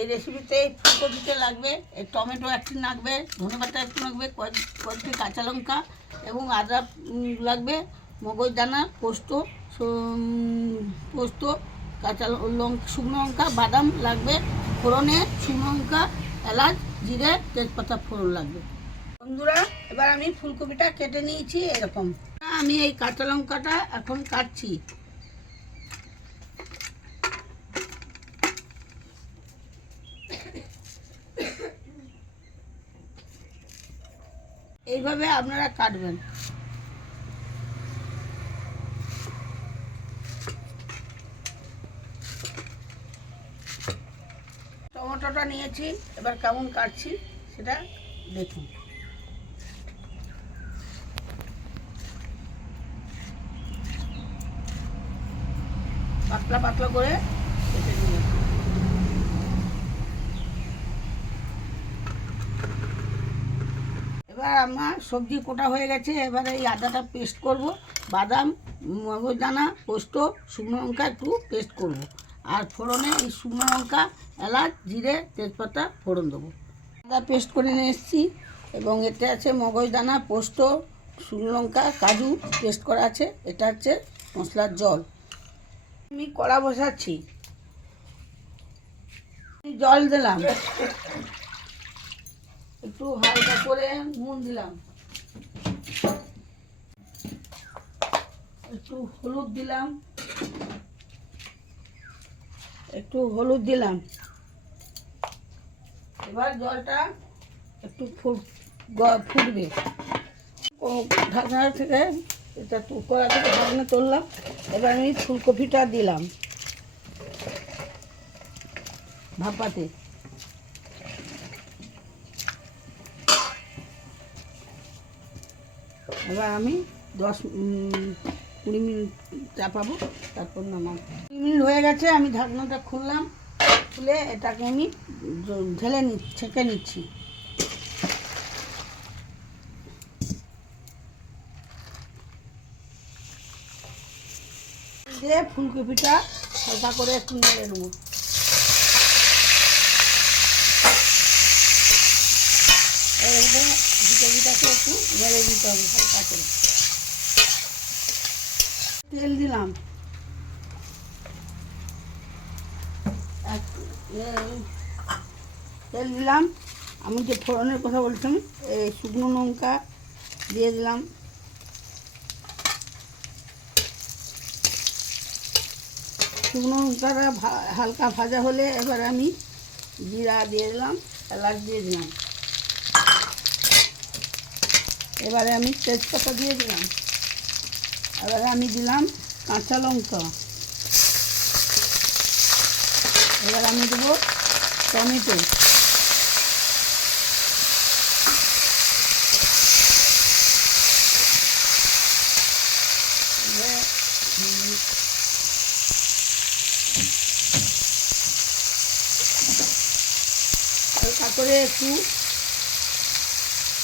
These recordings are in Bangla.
এই রেসিপিতে ফুলকপিতে লাগবে, এই টমেটো একটি লাগবে, ধনেপাতা একটু লাগবে, কয়েকটি কাঁচা লঙ্কা এবং আদা লাগবে, মগজ দানা, পোস্ত, কাঁচা লঙ্কা, শুকনো লঙ্কা, বাদাম লাগবে, ফোড়নে শুকনো লঙ্কা, এলাচ, জিরে, তেজপাতা ফোড়ন লাগবে। বন্ধুরা, এবার আমি ফুলকপিটা কেটে নিয়েছি এরকম। আমি এই কাঁচা লঙ্কাটা এখন কাটছি। এইভাবে আপনারা কাটবেন। টমেটোটা নিয়েছি, এবার কেমন কাটছি সেটা দেখুন। পাতলা পাতলা করে কেটে নিয়ে এবার আমার সবজি কোটা হয়ে গেছে। এবার এই আদাটা পেস্ট করব, বাদাম, মগজদানা, পোস্ত, শুকনো লঙ্কা একটু পেস্ট করব, আর ফোড়নে এই শুকনো লঙ্কা, এলাচ, জিরে, তেজপাতা ফোড়ন দেবো। আদা পেস্ট করে নিয়ে এসেছি এবং এতে আছে মগজদানা, পোস্ত, শুকনো লঙ্কা, কাজু পেস্ট করা আছে। এটা হচ্ছে মশলার জল। আমি কড়া বসাচ্ছি, জল দিলাম, একটু হালকা করে নুন দিলাম, একটু হলুদ দিলাম, এবার জলটা একটু ফুটবে। ঢাকনা থেকে এটা কড়া থেকে ঢাকনা তুললাম। এবার আমি ফুলকপিটা দিলাম ভাপাতে। এবার আমি 10-20 মিনিট চাপাবো, তারপর নামাবো। 20 মিনিট হয়ে গেছে, আমি ঢাকনাটা খুললাম। খুলে এটাকে আমি ছেঁকে নিচ্ছি। দিয়ে ফুলকপিটা হালকা করে একটু নেড়ে নেবো। এরকম ফুলকপিটাকে একটু নেড়ে দিতে হবে হালকা করে। তেল দিলাম, আমি যে ফোড়নের কথা বলছিলাম, এই শুকনো লঙ্কা দিয়ে দিলাম, শুকনো লঙ্কাটা হালকা ভাজা হলে এবার আমি জিরা দিয়ে দিলাম, এলাচ দিয়ে দিলাম। এবারে আমি তেজপাতা দিয়ে দিলাম। এবারে আমি দিলাম কাঁচা লঙ্কা। এবার আমি দেবো টমেটো। হালকা করে একটু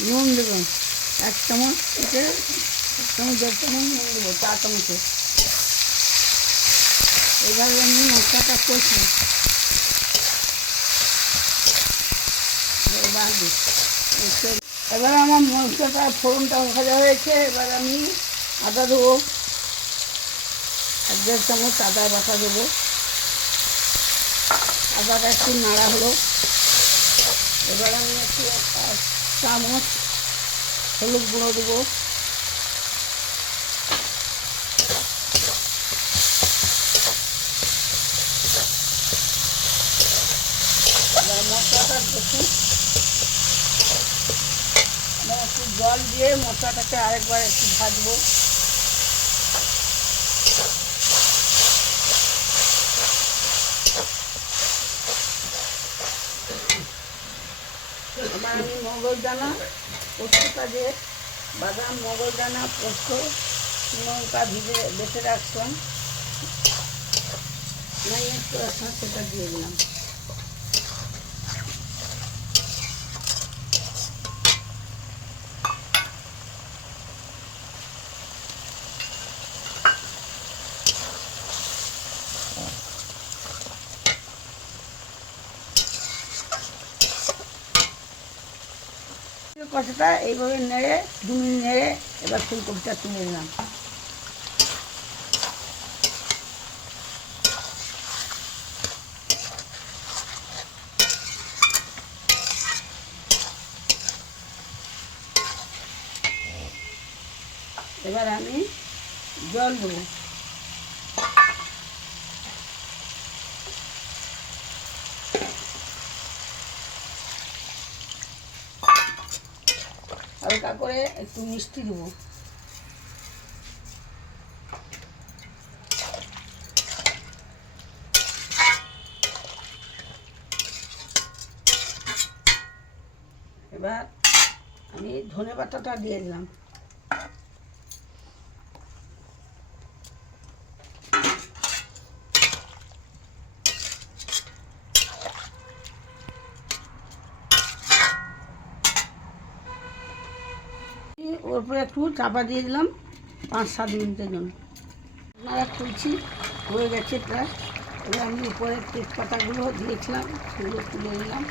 নুন দেবেন, 1 চামচ থেকে 1 চামচ 1.5 চামচ নুন দেবো, 4 চামচে। এবারে আমি মশলাটা কষি। এবার আমার মশলাটা ফোড়নটা ভাজা হয়েছে। এবার আমি আদা দেবো, 1.5 চামচ আদা বাটা দেবো। আদাটা একটু নাড়া হলো। এবার আমি একটু 1 চামচ হলুদ গুঁড়ো দেবো। এবার মশলাটা দেখুন, একটু জল দিয়ে মশলাটাকে আরেকবার একটু ভাজবো। এবার আমি মগজদানা, পোস্তটা দিয়ে, বাদাম, মগজদানা, পোস্ত, লঙ্কা বেটে রাখলাম, সেটা দিয়ে দিলাম। কষাটা এইভাবে নেড়ে 2 মিনিট নেড়ে এবার ফুলকপিটা তুলে নিলাম। এবার আমি জল দেবো। হালকা করে একটু মিষ্টি দেবো। এবার আমি ধনেপাতাটা দিয়ে দিলাম। ওর উপরে একটু চাপা দিয়ে দিলাম 5-7 মিনিটের জন্য। আপনারা খুলছি, হয়ে গেছে প্রায়। এবার আমি উপরে তেজপাতাগুলো দিয়েছিলাম, সেগুলো তুলে নিলাম।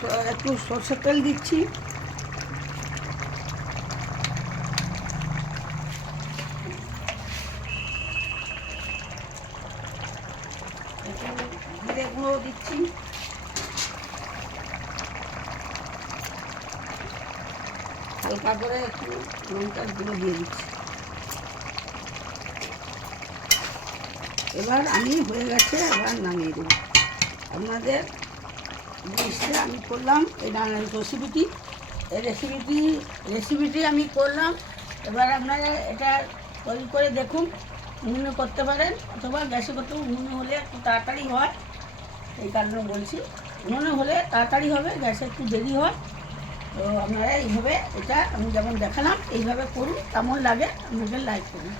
তো একটু সরষের তেল দিচ্ছি। একটু জিরে গুঁড়ো দিচ্ছি। হালকা করে একটু লঙ্কার গুঁড়ো দিয়ে দিচ্ছি। এবার আমি হয়ে গেছে, এবার নামিয়ে দেবো। আপনাদের জিনিসটা আমি করলাম, এই রেসিপিটি আমি করলাম। এবার আপনারা এটা তৈরি করে দেখুন। উনুনে করতে পারেন অথবা গ্যাসে করতে, উনুনে হলে একটু তাড়াতাড়ি হয়, এই কারণে বলছি। উনুনে হলে তাড়াতাড়ি হবে, গ্যাসে একটু দেরি হয়। তো আপনারা এইভাবে, এটা আমি যেমন দেখালাম এইভাবে করুন, কেমন লাগে আপনাদের লাইক করুন।